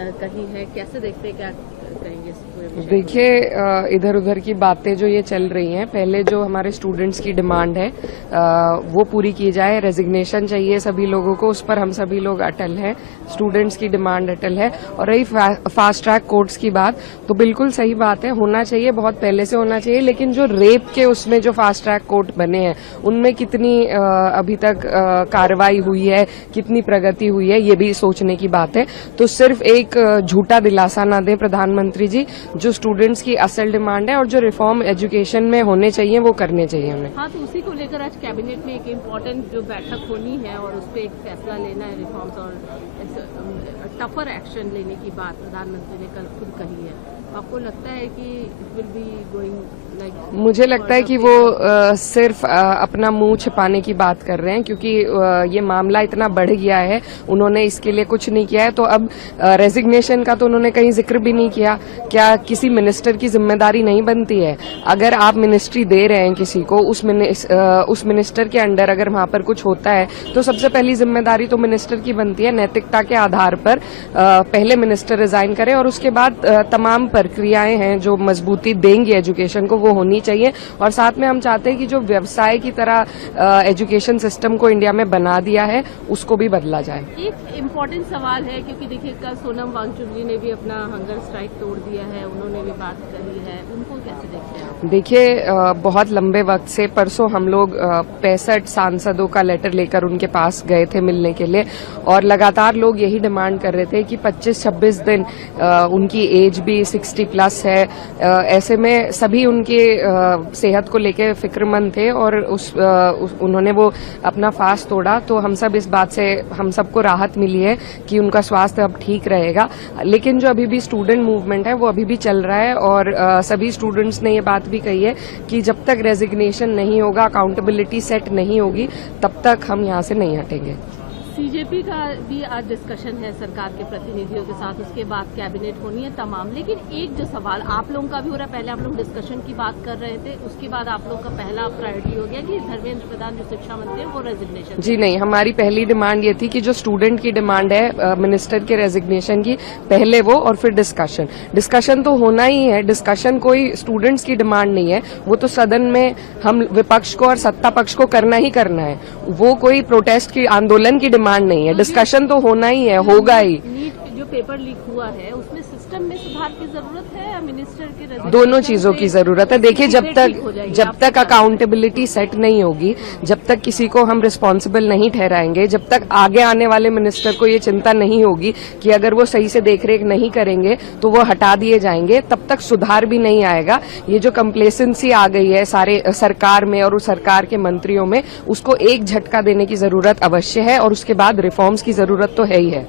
कही है, कैसे देखते हैं, क्या कहेंगे इस पूरे विषय में? देखिए, इधर उधर की बातें जो ये चल रही हैं, पहले जो हमारे स्टूडेंट्स की डिमांड है वो पूरी की जाए। रेजिग्नेशन चाहिए सभी लोगों को, उस पर हम सभी लोग अटल हैं। स्टूडेंट्स की डिमांड अटल है। और रही फास्ट ट्रैक कोर्ट्स की बात, तो बिल्कुल सही बात है, होना चाहिए, बहुत पहले से होना चाहिए। लेकिन जो रेप के उसमें जो फास्ट ट्रैक कोर्ट बने हैं, उनमें कितनी अभी तक कार्रवाई हुई है, कितनी प्रगति हुई है, ये भी सोचने की बात है। तो सिर्फ एक झूठा दिलासा ना दें प्रधानमंत्री जी। जो स्टूडेंट्स की असल डिमांड है और जो रिफॉर्म एजुकेशन में होने चाहिए वो करने चाहिए उन्हें। हाँ, तो उसी को लेकर आज कैबिनेट में एक इम्पोर्टेंट जो बैठक होनी है और उस पर एक फैसला लेना है, रिफॉर्म्स और टफर एक्शन लेने की बात प्रधानमंत्री ने कल खुद कही है। आपको लगता है कि it will be going like? मुझे लगता है कि वो सिर्फ अपना मुंह छिपाने की बात कर रहे हैं, क्योंकि ये मामला इतना बढ़ गया है, उन्होंने इसके लिए कुछ नहीं किया है। तो अब रेजिग्नेशन का तो उन्होंने कहीं जिक्र भी नहीं किया। क्या किसी मिनिस्टर की जिम्मेदारी नहीं बनती है? अगर आप मिनिस्ट्री दे रहे हैं किसी को, उस मिनिस्टर के अंडर अगर वहां पर कुछ होता है, तो सबसे पहली जिम्मेदारी तो मिनिस्टर की बनती है। नैतिकता के आधार पर पहले मिनिस्टर रिजाइन करे और उसके बाद तमाम प्रक्रियाएं हैं जो मजबूती देंगी एजुकेशन को, वो होनी चाहिए। और साथ में हम चाहते हैं कि जो व्यवसाय की तरह एजुकेशन सिस्टम को इंडिया में बना दिया है, उसको भी बदला जाए। एक इम्पोर्टेंट सवाल है, क्योंकि देखिए कल सोनम वांगचुक जी ने भी अपना हंगर स्ट्राइक तोड़ दिया है, उन्होंने भी बात करी है, उनको कैसे देखते हैं? देखिए, बहुत लंबे वक्त से, परसों हम लोग 65 सांसदों का लेटर लेकर उनके पास गए थे मिलने के लिए, और लगातार लोग यही डिमांड कर रहे थे कि 25-26 दिन, उनकी एज भी 60+ है, ऐसे में सभी उनकी सेहत को लेकर फिक्रमंद थे और उन्होंने वो अपना फास्ट तोड़ा। तो हम सब इस बात से, हम सबको राहत मिली है कि उनका स्वास्थ्य अब ठीक रहेगा। लेकिन जो अभी भी स्टूडेंट मूवमेंट है वो अभी भी चल रहा है, और सभी स्टूडेंट्स ने ये बात भी कही है कि जब तक रेजिग्नेशन नहीं होगा, अकाउंटेबिलिटी सेट नहीं होगी, तब तक हम यहाँ से नहीं हटेंगे। सीजेपी का भी आज डिस्कशन है सरकार के प्रतिनिधियों के साथ, उसके बाद कैबिनेट होनी है तमाम। लेकिन एक जो सवाल आप लोगों का भी हो रहा है, पहले आप लोग डिस्कशन की बात कर रहे थे, उसके बाद आप लोग का पहला प्रायोरिटी हो गया कि धर्मेंद्र प्रधान जो शिक्षा मंत्री है वो रेजिग्नेशन। जी नहीं, हमारी पहली डिमांड ये थी कि जो स्टूडेंट की डिमांड है मिनिस्टर के रेजिग्नेशन की, पहले वो और फिर डिस्कशन तो होना ही है। डिस्कशन कोई स्टूडेंट्स की डिमांड नहीं है, वो तो सदन में हम विपक्ष को और सत्ता पक्ष को करना ही करना है। वो कोई प्रोटेस्ट की, आंदोलन की डिमांड नहीं है। डिस्कशन तो होना ही है, होगा ही। नीट जो पेपर लीक हुआ है उसमें सिस्टम में सुधार की जरूरत है या मिनिस्टर के? दोनों चीजों की जरूरत है। देखिए, जब तक अकाउंटेबिलिटी सेट नहीं होगी, जब तक किसी को हम रिस्पॉन्सिबल नहीं ठहराएंगे, जब तक आगे आने वाले मिनिस्टर को ये चिंता नहीं होगी कि अगर वो सही से देखरेख नहीं करेंगे तो वो हटा दिए जाएंगे, तब तक सुधार भी नहीं आएगा। ये जो कंप्लेसेंसी आ गई है सारे सरकार में और उस सरकार के मंत्रियों में, उसको एक झटका देने की जरूरत अवश्य है, और उसके बाद रिफॉर्म्स की जरूरत तो है ही है।